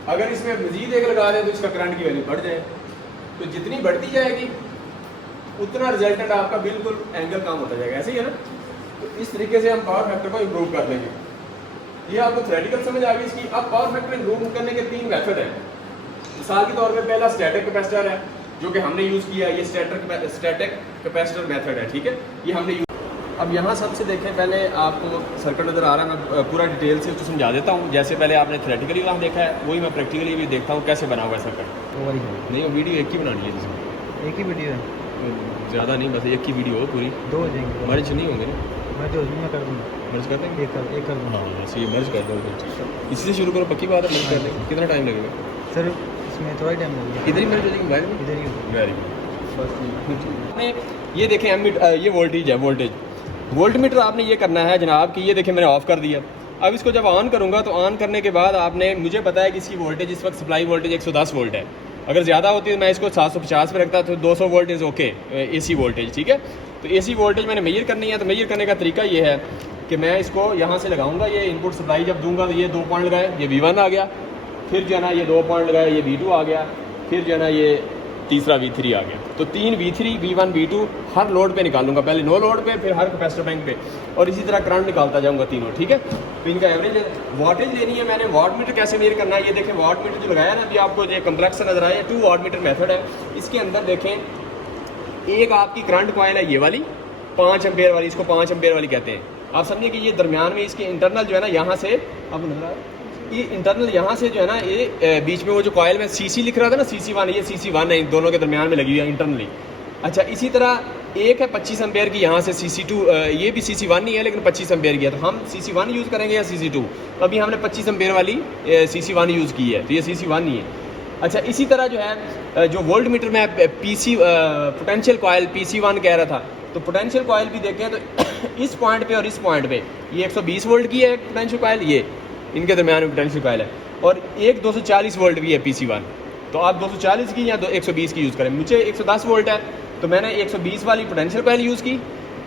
अगर इसमें मजीद 1 लगा दें तो इसका करंट की वैल्यू बढ़ जाए। तो जितनी बढ़ती जाएगी उतना रिजल्टेंट आपका बिल्कुल एंगल कम होता जाएगा, ऐसे ही है ना। तो इस तरीके से हम पावर फैक्टर को इंप्रूव कर लेंगे। ये आपको थ्योरेटिकल समझ आ गई इसकी। अब पावर फैक्टर इंप्रूव करने के 3 मेथड हैं। मिसाल के तौर पे पहला स्टैटिक कैपेसिटर है जो कि हमने यूज़ किया, ये स्टैटिक कैपेसिटर मेथड है, ठीक है, ये हमने यूज। अब यहाँ सबसे देखें, पहले आपको सर्किट नज़र आ रहा है, मैं पूरा डिटेल से उसको समझा देता हूँ। जैसे पहले आपने थ्योरेटिकली वहाँ देखा है, वही मैं प्रैक्टिकली भी देखता हूँ कैसे बना हुआ है सर्किट। नहीं, वो वीडियो एक ही बनानी है जिसमें, एक ही वीडियो है, ज़्यादा नहीं, बस एक ही वीडियो हो पूरी, 2 हो जाएंगे। मर्ज नहीं होंगे ना? मैं जो मैं कर दूँगा, मर्ज कर देंगे, एक कर दूँगा। हाँ, बस ये मर्ज कर दो, इसी से शुरू करो, पक्की बात है, मर्ज कर देंगे। कितना टाइम लगेगा सर? इसमें थोड़ा टाइम लगेगा। इधर ही मर्ज हो जाएगी, मोबाइल में इधर ही होगा। Very good. बस ये देखें ये वोल्टेज है, वोल्ट मीटर आपने ये करना है जनाब कि ये देखें मैंने ऑफ कर दिया। अब इसको जब ऑन करूँगा तो ऑन करने के बाद आपने, मुझे पता है कि इसकी वोल्टेज इस वक्त सप्लाई वोल्टेज 110 वोल्ट है। अगर ज़्यादा होती है तो मैं इसको 750 पे रखता, तो 200 volt is okay, AC voltage, ठीक है। तो AC वोल्टेज मैंने मेजर करनी है। तो मेजर करने का तरीका ये है कि मैं इसको यहाँ से लगाऊंगा, ये इनपुट सप्लाई जब दूंगा तो ये 2 पॉइंट लगाए, ये V1 आ गया, फिर जो है ना ये 2 पॉइंट लगाए, ये V2 आ गया, फिर जो है ना ये तीसरा V3 आ गया। तो 3 V3 V1 V2 हर लोड पे निकालूंगा, पहले नो लोड पे, फिर हर कैपेसिटर बैंक पे, और इसी तरह करंट निकालता जाऊंगा तीनों, ठीक है। तो इनका एवरेज वाटेज लेनी है मैंने। वाट मीटर कैसे मेजर करना है, ये देखें वाट मीटर जो लगाया ना अभी आपको, ये कॉम्प्लेक्स नजर आया, 2 वाट मीटर मेथड है। इसके अंदर देखें, एक आपकी करंट कॉइल है ये वाली 5 एम्पेयर वाली, इसको 5 एम्पेयर वाली कहते हैं। आप समझिए कि ये दरमियान में इसके इंटरनल जो है ना, यहाँ से अब नजर आ रहा है, ये इंटरनल यहाँ से जो है ना, ये बीच में वो जो कॉइल में CC लिख रहा था ना, CC1, ये CC1 है, इन दोनों के दरमियान में लगी हुई है इंटरनली। अच्छा, इसी तरह एक है 25 एम्पेयर की यहाँ से CC2, ये भी CC1 नहीं है लेकिन 25 एम्पेयर की है, तो हम CC1 यूज़ करेंगे या CC2। अभी हमने 25 एम्पेयर वाली CC1 यूज़ की है, तो ये CC1 नहीं है। अच्छा, इसी तरह जो है जो वोल्ट मीटर में PC पोटेंशियल कॉइल PC1 कह रहा था, तो पोटेंशियल कॉइल भी देखें तो इस पॉइंट पे और इस पॉइंट पे ये 120 वोल्ट की है पोटेंशियल कॉइल, ये इनके दरमियान में पोटेंशियल कॉइल है, और एक 240 वोल्ट भी है PC1। तो आप 240 की या 120 की यूज़ करें। मुझे 110 वोल्ट है तो मैंने 120 वाली पोटेंशियल कॉइल यूज़ की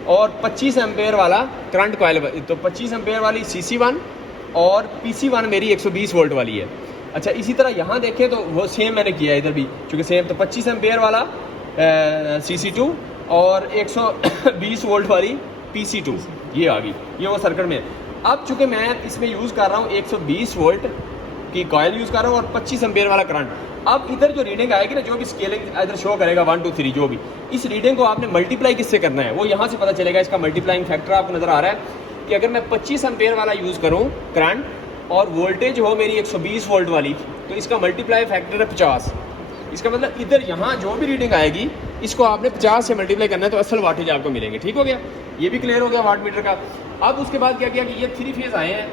और 25 एम्पेयर वाला करंट कॉइल, तो 25 एम्पेयर वाली CC1 और PC1 मेरी 120 वोल्ट वाली है। अच्छा, इसी तरह यहाँ देखें तो वो सेम मैंने किया है इधर भी, चूँकि सेम, तो 25 एम्पेयर वाला CC2 और 120 वोल्ट वाली PC2 ये आ गई, ये वो सर्किट में। अब चूँकि मैं इसमें यूज़ कर रहा हूँ 120 वोल्ट की कॉइल यूज़ कर रहा हूँ और 25 एम्पेयर वाला करंट। अब इधर जो रीडिंग आएगी ना, जो भी स्केलिंग इधर शो करेगा 1 2 3 जो भी, इस रीडिंग को आपने मल्टीप्लाई किससे करना है वो यहाँ से पता चलेगा। इसका मल्टीप्लाइंग फैक्टर आपको नज़र आ रहा है कि अगर मैं 25 एम्पेयर वाला यूज़ करूँ करंट और वोल्टेज हो मेरी 120 वोल्ट वाली, तो इसका मल्टीप्लाई फैक्टर है 50। इसका मतलब इधर यहाँ जो भी रीडिंग आएगी इसको आपने 50 से मल्टीप्लाई करना है, तो असल वाटेज आपको मिलेंगे। ठीक हो गया, ये भी क्लियर हो गया वाट मीटर का। अब उसके बाद क्या किया कि ये 3 फेज़ आए हैं,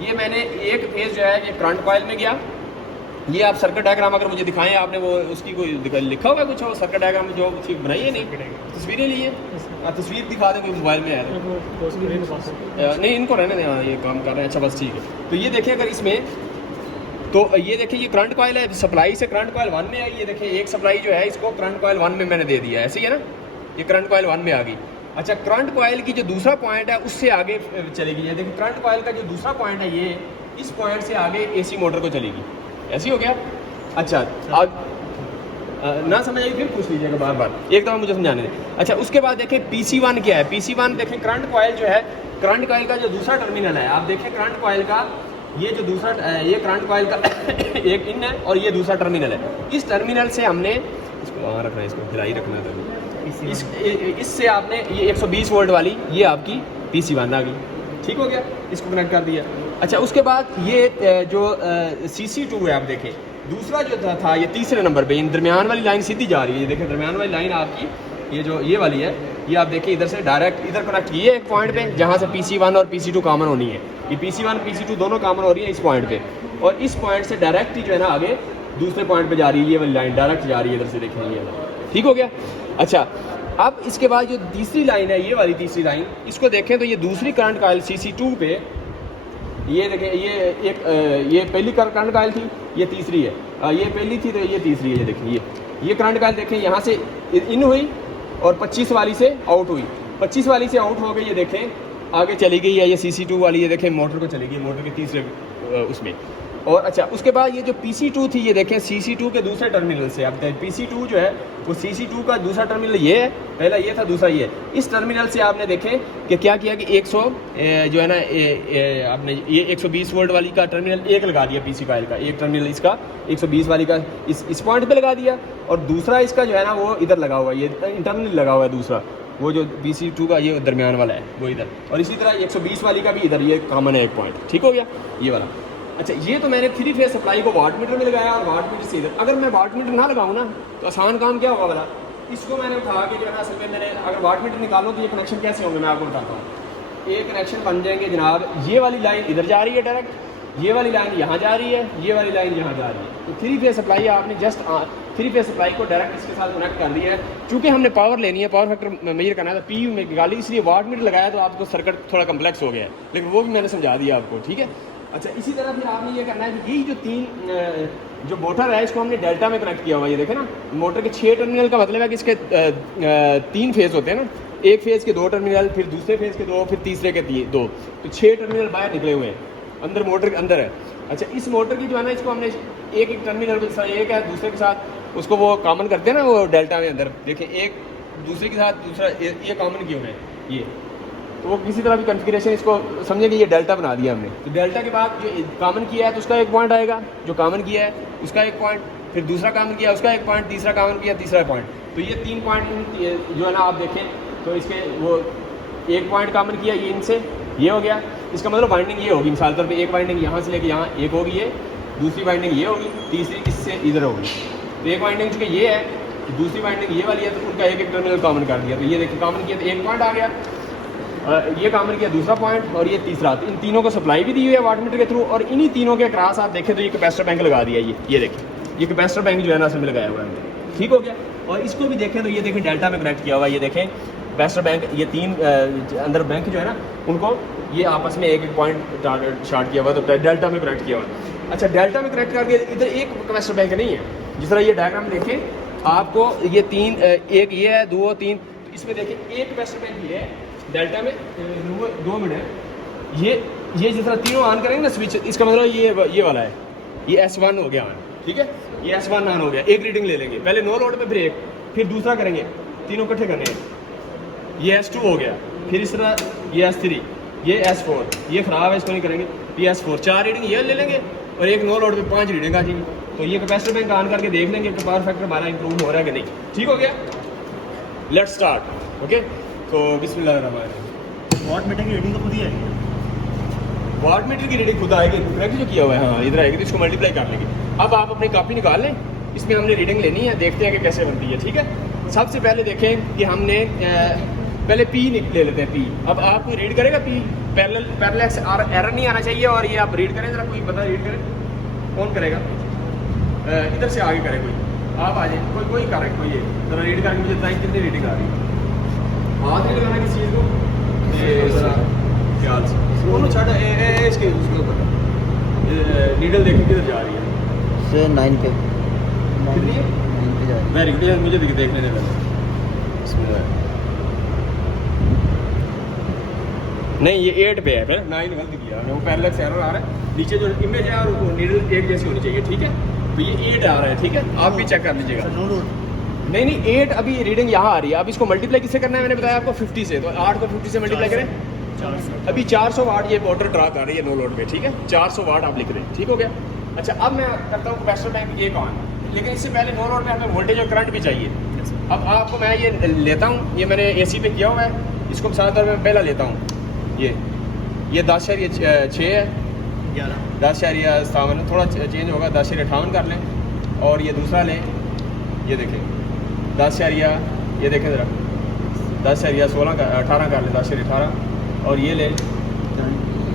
ये मैंने एक फेज़ जो है ये करंट कॉइल में गया। ये आप सर्किट डायग्राम अगर मुझे दिखाएं, आपने वो उसकी कोई लिखा होगा कुछ, और सर्किट डायग्राम जो उसकी बनाई है, नहीं तस्वीरें ली है, तस्वीर दिखा दें कोई मोबाइल में है नहीं, इनको रहने दें, हाँ ये काम कर रहे हैं। अच्छा बस ठीक है। तो ये देखिए अगर इसमें, तो ये देखिए ये करंट कॉइल है, सप्लाई से करंट कॉइल 1 में आई। ये देखिए एक सप्लाई जो है इसको करंट कॉइल 1 में मैंने दे दिया, ऐसे ही है ना, ये करंट कॉइल 1 में आ गई। अच्छा, करंट कॉइल की जो दूसरा पॉइंट है उससे आगे चलेगी। ये देखिए करंट कॉइल का जो दूसरा पॉइंट है ये इस पॉइंट से आगे AC मोटर को चलेगी, ऐसे हो गया। अच्छा, अब ना समझ आई फिर पूछ लीजिएगा बार बार, एक दफ़ा मुझे समझाने दें। अच्छा, उसके बाद देखें PC1 क्या है। PC1 देखें करंट कॉइल जो है, करंट कॉइल का जो दूसरा टर्मिनल है, आप देखें करंट कॉइल का ये जो दूसरा, ये करंट कॉइल का एक इन है और ये दूसरा टर्मिनल है। इस टर्मिनल से हमने इसको वहाँ रखना है, इसको हिला ही रखना था। इससे आपने ये 120 वोल्ट वाली ये आपकी PC1 आ गई। ठीक हो गया, इसको कनेक्ट कर दिया। अच्छा, उसके बाद ये जो CC2 है, आप देखें दूसरा जो था ये तीसरे नंबर पे, इन दरमियान वाली लाइन सीधी जा रही है। ये देखें दरमियान वाली लाइन आपकी ये जो ये वाली है, ये आप देखिए इधर से डायरेक्ट इधर कनेक्ट की है एक पॉइंट पे, जहाँ से PC1 और PC2 कॉमन होनी है। ये PC1 PC2 दोनों कॉमन हो रही है इस पॉइंट पे, और इस पॉइंट से डायरेक्ट ही जो है ना आगे दूसरे पॉइंट पे जा रही है, ये वाली लाइन डायरेक्ट जा रही है इधर से, देखें ये। ठीक हो गया। अच्छा, अब इसके बाद जो तीसरी लाइन है, ये वाली तीसरी लाइन, इसको देखें तो ये दूसरी करंट कॉइल CC2 पे, ये देखें ये एक ये पहली करंट कॉइल थी, ये तीसरी है, ये पहली थी तो ये तीसरी है। ये देखें ये करंट कॉइल देखें यहाँ से इन हुई और 25 वाली से आउट हुई, 25 वाली से आउट हो गई। ये देखें आगे चली गई है ये CC2 वाली, ये देखें मोटर को चली गई, मोटर के तीसरे उसमें। और अच्छा, उसके बाद ये जो PC2 थी, ये देखें CC2 के दूसरे टर्मिनल से, अब PC2 जो है वो CC2 का दूसरा टर्मिनल ये है, पहला ये था, दूसरा ये। इस टर्मिनल से आपने देखें कि क्या किया कि 100 जो है ना आपने ये 120 वोल्ट वाली का टर्मिनल एक लगा दिया PC कॉइल का, एक टर्मिनल इसका 120 वाली का इस पॉइंट पे लगा दिया, और दूसरा इसका जो है ना वो इधर लगा हुआ है, ये इंटरनल लगा हुआ है दूसरा, वो जो PC2 का ये दरमियान वाला है वो इधर, और इसी तरह 120 वाली का भी इधर ये कॉमन है एक पॉइंट। ठीक हो गया ये वाला। अच्छा, ये तो मैंने 3 फेज सप्लाई को वाट मीटर में लगाया और वाट मीटर से इधर। अगर मैं वाट मीटर ना लगाऊँ ना तो आसान काम क्या होगा वाला, इसको मैंने उठा के जो है ना, असल में मैंने अगर वाट मीटर निकालूँ तो ये कनेक्शन कैसे होंगे मैं आपको बताता हूँ। ये कनेक्शन बन जाएंगे जनाब, ये वाली लाइन इधर जा रही है डायरेक्ट, ये वाली लाइन यहाँ जा रही है, ये वाली लाइन यहाँ जा रही है। तो 3 फेज सप्लाई आपने जस्ट 3 फेज सप्लाई को डायरेक्ट इसके साथ कनेक्ट कर दिया है। चूँकि हमने पावर लेनी है, पावर फैक्टर मेजर करना था, PU में निकाली, इसलिए वाट मीटर लगाया तो आपको सर्किट थोड़ा कम्प्लेक्स हो गया है, लेकिन वो भी मैंने समझा दिया आपको। ठीक है। अच्छा, इसी तरह फिर आपने ये करना है कि यही जो 3 जो मोटर है इसको हमने डेल्टा में कनेक्ट किया हुआ है। ये देखें ना, मोटर के 6 टर्मिनल का मतलब है कि इसके 3 फेज होते हैं ना, एक फेज के 2 टर्मिनल, फिर दूसरे फेज के 2, फिर तीसरे के 2, तो 6 टर्मिनल बाहर निकले हुए हैं, अंदर मोटर के अंदर है। अच्छा, इस मोटर की जो है ना, इसको हमने एक टर्मिनल एक है दूसरे के साथ, उसको वो कॉमन करते हैं ना वो डेल्टा में अंदर, देखें एक दूसरे के साथ दूसरा ये कॉमन क्यों है ये, तो वो किसी तरह भी कॉन्फ़िगरेशन इसको समझे कि ये डेल्टा बना दिया हमने। तो डेल्टा के बाद जो कॉमन किया है तो उसका एक पॉइंट आएगा, जो कॉमन किया है उसका एक पॉइंट, फिर दूसरा कॉमन किया उसका एक पॉइंट, तीसरा कॉमन किया तीसरा पॉइंट। तो ये 3 पॉइंट जो है ना आप देखें तो इसके वो एक पॉइंट कॉमन किया ये इनसे, ये हो गया। इसका मतलब वाइंडिंग ये होगी, मिसाल तौर पर एक वाइंडिंग यहाँ से लेके यहाँ एक होगी, ये दूसरी वाइंडिंग ये होगी, तीसरी इससे इधर होगी। तो एक वाइंडिंग चूँकि ये है, दूसरी वाइंडिंग ये वाली है, तो उनका एक टर्मिनल कॉमन कर दिया। तो ये देखिए कॉमन किया तो एक पॉइंट आ गया, ये कॉमन किया दूसरा पॉइंट, और ये तीसरा। तो इन तीनों को सप्लाई भी दी हुई है वाट मीटर के थ्रू, और इन्हीं तीनों के क्रॉस आप देखें तो ये कैपेसिटर बैंक लगा दिया। ये देखिए ये कैपेसिटर बैंक जो है ना असल में लगाया हुआ है। ठीक हो गया। और इसको भी देखें तो ये देखें डेल्टा में कनेक्ट किया हुआ है, ये देखें कैपेसिटर बैंक, ये 3 अंदर बैंक जो है ना उनको ये आपस में एक पॉइंट शार्ट किया हुआ, तो डेल्टा में कनेक्ट किया हुआ। अच्छा, डेल्टा में कनेक्ट करके इधर एक कैपेसिटर बैंक नहीं है, जिस तरह ये डायग्राम देखें आपको ये तीन एक ये है, दो तीन, तो इसमें देखिए एक कैपेसिटर बैंक ये है डेल्टा में 2 मिनट, ये जिस तरह तीनों ऑन करेंगे ना स्विच, इसका मतलब ये वाला है, ये S1 हो गया ऑन, ठीक है, ये S1 ऑन हो गया। एक रीडिंग ले लेंगे, पहले नो लोड पे ब्रेक, फिर दूसरा करेंगे, तीनों इकट्ठे करने हैं, ये S2 हो गया, फिर इस तरह ये S3, ये S4, ये ख़राब है इसको नहीं करेंगे, ये S4, 4 रीडिंग ये ले लेंगे और एक नो लोड पे 5 रीडिंग आ जाएंगी। तो ये कैपेसिटर बैंक ऑन करके देख लेंगे कि पावर फैक्टर हमारा इंप्रूव हो रहा है कि नहीं। ठीक हो गया, लेट्स स्टार्ट। ओके, तो बिस्मिल्लाह। वाट मीटर की रीडिंग तो खुद ही आएगी। वाट मीटर की रीडिंग खुद आएगी, करेक्ट जो किया हुआ है, हाँ इधर आएगी, तो इसको मल्टीप्लाई कर लेंगे। अब आप अपनी कॉपी निकाल लें, इसमें हमने रीडिंग लेनी है, देखते हैं कि कैसे बनती है। ठीक है, सबसे पहले देखें कि हमने पहले पी ले लेते हैं, पी। अब आप कोई रीड करेगा पी, पैरेलल एरर नहीं आना चाहिए, और ये आप रीड करें जरा, कोई बता रीड करें, कौन करेगा? इधर से आगे करे कोई, आप आ जाए, कोई करे, कोई ये जरा रीड करके मुझे बताएं कितनी रीडिंग आ रही है। हाथ नहीं लगाना किसी चीज़ को, ख्याल से दोनों छाटा इसके उसके ऊपर नीडल देखिए किधर जा रही है, से 9 पे कितनी है? 9 पे जा रही है। वेरी गुड, मुझे देखने दे पहले। नहीं ये 8 पे है, फिर 9 गलत किया वो, पैरेलल से एरर आ रहा है, नीचे जो इमेज है और वो नीडल एक जैसी होनी चाहिए। ठीक है, तो ये 8 आ रहा है, ठीक है, आप भी चेक कर लीजिएगा। नहीं 8 अभी रीडिंग यहाँ आ रही है। अब इसको मल्टीप्लाई किससे करना है, मैंने बताया आपको 50 से, तो 8 को 50 से मल्टीप्लाई करें, अभी 400 वाट ये मोटर ड्रा कर रही है नो लोड पे। ठीक है, 400 वाट आप लिख रहे हैं, ठीक हो गया। अच्छा, अब मैं करता हूँ कैपेसिटर बैंक एक ऑन, लेकिन इससे पहले नो लोड में हमें वोल्टेज और करंट भी चाहिए। अब आपको मैं ये लेता हूँ, ये मैंने AC पे किया हुआ है, इसको मिसाल तौर पर मैं पहला लेता हूँ, ये 10.6 है, 10.57, थोड़ा चेंज होगा, 10.58 कर लें, और ये दूसरा लें, ये देखें 10 ये देखें ज़रा 10.16 का 18 कर लें, 10.18, और ये लें,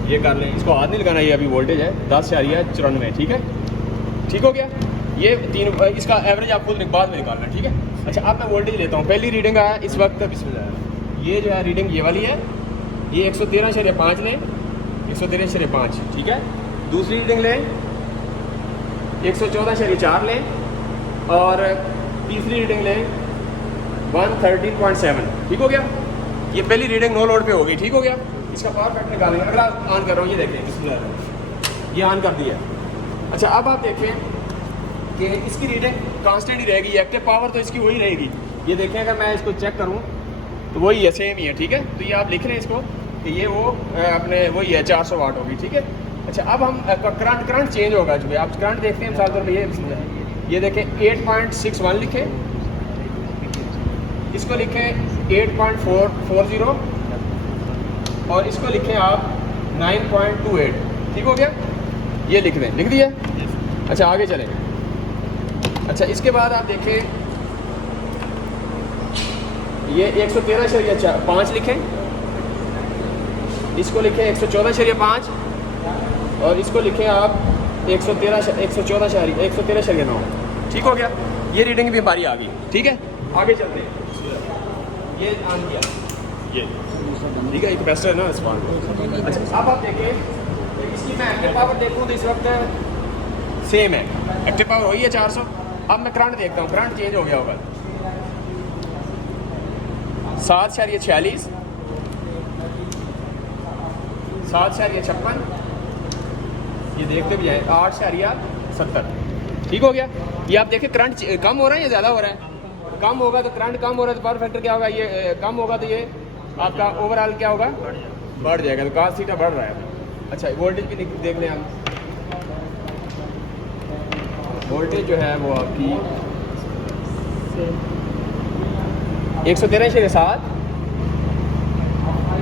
ये कर लें, इसको हाथ नहीं लगाना, ये अभी वोल्टेज है 10.94। ठीक है, ठीक हो गया। ये तीन, इसका एवरेज आप खुद बाद में निकालना, ठीक है। अच्छा, अब मैं वोल्टेज लेता हूँ, पहली रीडिंग आया इस वक्त, बिस्मिल्लाह, ये जो है रीडिंग ये वाली है, ये 113.5 लें, 113.5, ठीक है। दूसरी रीडिंग लें 114.4 लें, और तीसरी रीडिंग लें 113.7। ठीक हो गया, ये पहली रीडिंग नो लोड पे होगी। ठीक हो गया, इसका पावर फैक्टर निकालेंगे। अगर आप ऑन कर रहा हूँ, ये देखें, बिस्मिल्लाह, ये ऑन कर दिया। अच्छा, अब आप देखें कि इसकी रीडिंग कांस्टेंट ही रहेगी, एक्टिव पावर तो इसकी वही रहेगी। ये देखें, अगर मैं इसको चेक करूँ तो वही है, सेम ही है। ठीक है, तो ये आप लिख रहे हैं इसको कि ये वो अपने वही है 400 वाट होगी। ठीक है। अच्छा, अब हम करंट चेंज होगा, जो आप करंट देखते हैं मिसाल तौर पर ये देखें 8.61 लिखें, इसको लिखें 8.440, और इसको लिखें आप 9.28। ठीक हो गया, ये लिख दें, लिख दिया। अच्छा, आगे चलें। अच्छा, इसके बाद आप देखें ये 113.5 लिखें, इसको लिखें 114.5, और इसको लिखें आप 113.9। ठीक हो गया, ये रीडिंग भी हमारी आ गई। ठीक है, आगे चलते हैं। ये ऑन किया, ये ठीक है, एक कैपेसिटर है ना स्मार्ट। अच्छा, अब आप देखें इसकी मैं एक्टिव पावर देखूँ तो इस वक्त सेम है, एक्टिव पावर वही है 400। अब मैं करंट देखता हूँ, करंट चेंज हो गया होगा 7.46, 7.56, ये देखते भी आए 8.70। ठीक हो गया, ये आप देखें करंट कम हो रहा है या ज़्यादा हो रहा है? कम होगा तो करंट कम हो रहा है तो पावर फैक्टर क्या होगा, ये कम होगा तो ये आपका ओवरऑल क्या होगा, बढ़ जाएगा, तो cos थीटा बढ़ रहा है। अच्छा, वोल्टेज भी देख लें हम, वोल्टेज जो है वो आपकी 113.7,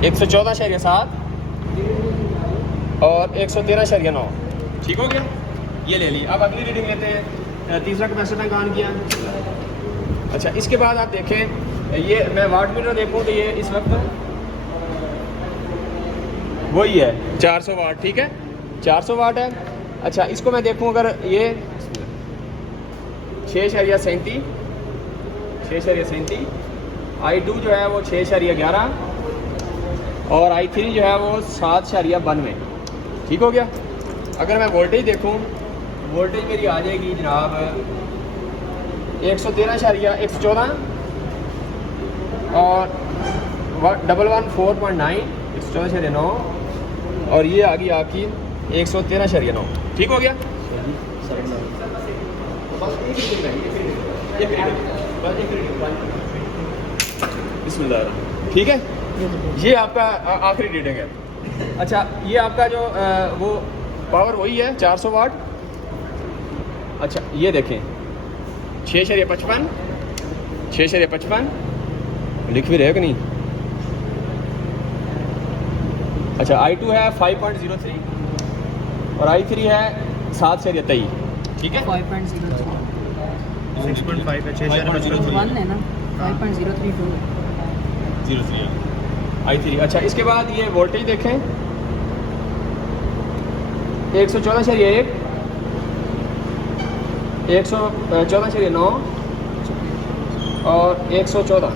114.7 और 113.9। ठीक हो गया, ये ले ली। अब अगली रीडिंग लेते हैं, तीसरा कैपेसिटर बैंक ऑन किया। अच्छा, इसके बाद आप देखें, ये मैं वाट मीटर देखूँ तो ये इस वक्त वही है 400 वाट। ठीक है, 400 वाट है। अच्छा, इसको मैं देखूँ अगर ये 6.37, I2 जो है वो 6.11, और I3 जो है वो 7.92। ठीक हो गया। अगर मैं वोल्टेज देखूँ, वोल्टेज मेरी आ जाएगी जनाब 113.114 और 114.9 114.9 और ये आ गई आपकी 113.9। ठीक हो गया। बिस्मिल्लाह। ठीक है, ये आपका आखिरी रीडिंग है। अच्छा, ये आपका जो वो पावर वही है 400 वाट। अच्छा, ये देखें 6.55 6.55 लिख भी रहे कि नहीं। अच्छा, I2 है 5.03 और I3 है 7.23। ठीक है, 5.03 6.5 है 1 है ना 5.032 03 I3। अच्छा, इसके बाद ये वोल्टेज देखें 114.1 114.9 और 114।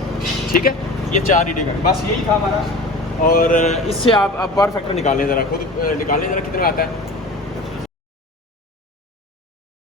ठीक है, ये 4 रीडिंग है। बस यही था हमारा। और इससे आप पावर फैक्टर निकालें ज़रा, खुद निकालें ज़रा कितना आता है।